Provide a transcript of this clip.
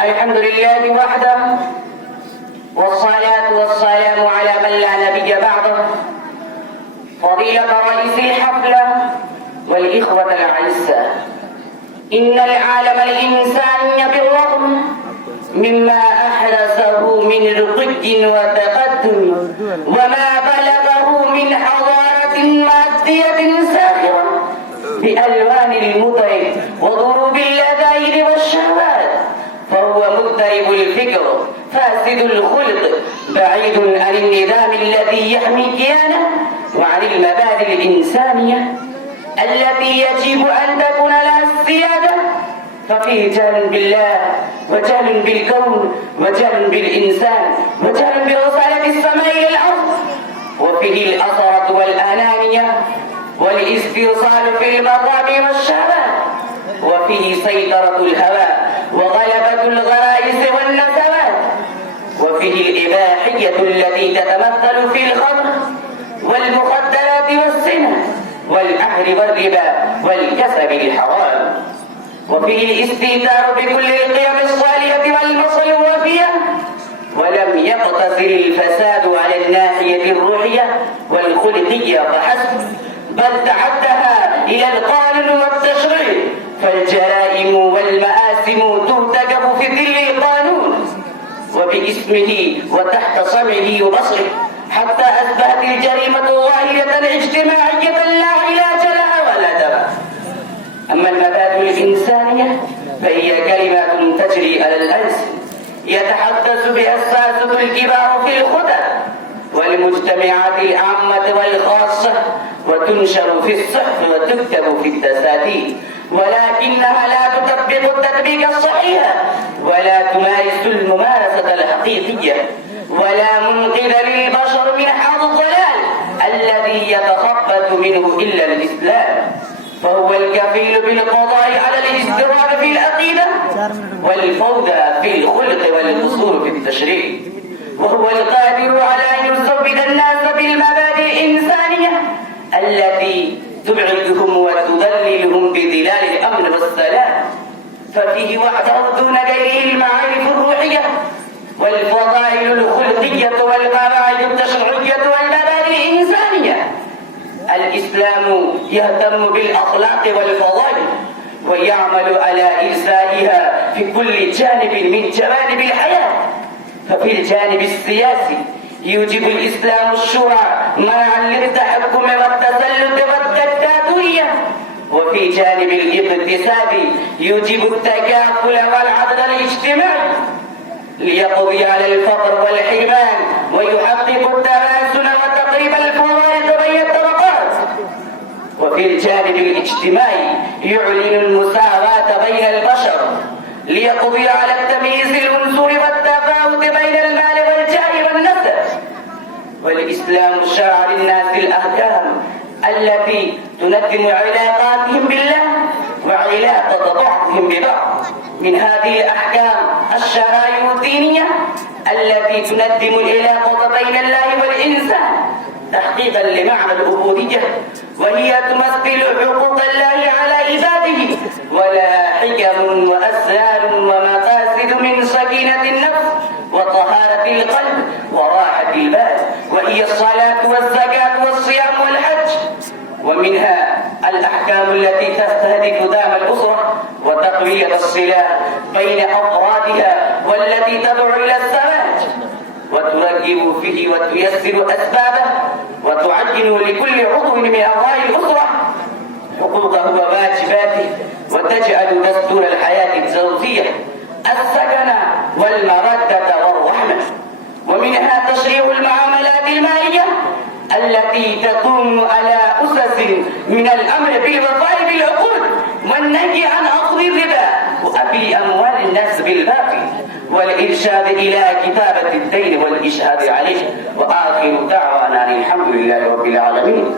الحمد لله وحده، والصلاة والسلام على من لا نبي بعده. فضيلة رئيس الحفلة والإخوة الأعزاء، إن العالم الإنساني بالرغم مما أحدثه من رقي وتقدم وما بلغه من حضارة مادية ساخرة بألوان المطر وضروب اللذائذ والشهوات، فهو مضطرب الفكر فاسد الخلق بعيد عن النظام الذي يحمي كيانه وعن المبادئ الإنسانية التي يجب أن تكون لها السيادة. ففيه جهل بالله وجهل بالكون وجهل بالإنسان وجهل برسالة السماء إلى الأرض، وفيه الأثرة والأنانية والاستئصال في المطامع والشهوات، وفيه سيطرة الهوى وغلبة الغرائز والنزوات، وفيه الإباحية التي تتمثل في الخمر والمخدرات والزنا والأهر والربا والكسب الحرام، وفيه الاستهتار بكل القيم الصالحة والمصلوة فيها، ولم يقتصر الفساد على الناحية الروحية والخلقية فحسب، بل تعدها إلى القانون والتشريع، فالجرائم والمآثم ترتكب في ظل القانون وباسمه وتحت سمعه وبصره، حتى أصبحت الجريمة ظاهرة اجتماعية لا علاج لها ولا دواء. أما المبادئ الإنسانية فهي كلمات تجري على الألسن يتحدث بها الساسة الكبار في الخطب والمجتمعات العامة والخاصة، وتنشر في الصحف وتكتب في الدساتير، ولكنها لا تطبق التطبيق الصحيح ولا تمارس الممارسة الحقيقية ولا منقذ للبشر من حال الضلال الذي يتخبط منه إلا الإسلام، فهو الكفيل بالقضاء على الاضطراب في العقيدة والفوضى في الخلق والقصور في التشريع، وهو القادر على أن يثبت الناس بالمبادئ الإنسانية التي تبعدهم وتذللهم بظلال الأمن والسلام، ففيه وحده دون غيره المعارف الروحية والفضائل الخلقية والقواعد التشريعية والمبادئ الإنسانية. الإسلام يهتم بالأخلاق والفضائل ويعمل على إرسائها في كل جانب من جوانب الحياة، ففي الجانب السياسي يوجب الإسلام الشورى منعا للتحكم والتسلط والدكتاتورية، وفي جانب الاقتصادي يوجب التكافل والعدل الاجتماعي ليقضي على الفقر والحرمان ويحقق التوازن وتقريب الفوارق بين الطبقات، وفي الجانب الاجتماعي يعلن المساواة بين البشر ليقضي على التمييز العنصري والتفاوت بين المال والجاه والنسب. والإسلام شرع للناس الأحكام التي تنظم علاقاتهم بالله وعلاقة بعضهم ببعض. من هذه الأحكام الشرائع الدينية التي تنظم العلاقة بين الله والإنسان تحقيقا لمعنى العبودية، وهي تمثل حقوق الله على عباده، ولا حكم وأسرار ومقاصد من سكينة النفس وطهارة القلب وراحة البال، وهي الصلاة والزكاة والصيام والحج. ومنها الأحكام التي تستهدف دعم الأسرة وتقوية الصلة بين أفرادها، والتي تدعو إلى الزواج وترغب فيه وتيسر أسبابه وتعين لكل عضو من أعضاء الأسرة حقوقه وواجباته، وتجعل دستور الحياة الزوجية السكن والمودة والرحمة. ومنها تشريع المعاملات المالية التي تقوم على أسس من الأمر بالوفاء بالعقود والنهي عن أخذ الربا وأكل أموال الناس بالباطل والإرشاد إلى كتابة الدين والإشهاد عليه. وآخر دعوانا الحمد لله رب العالمين.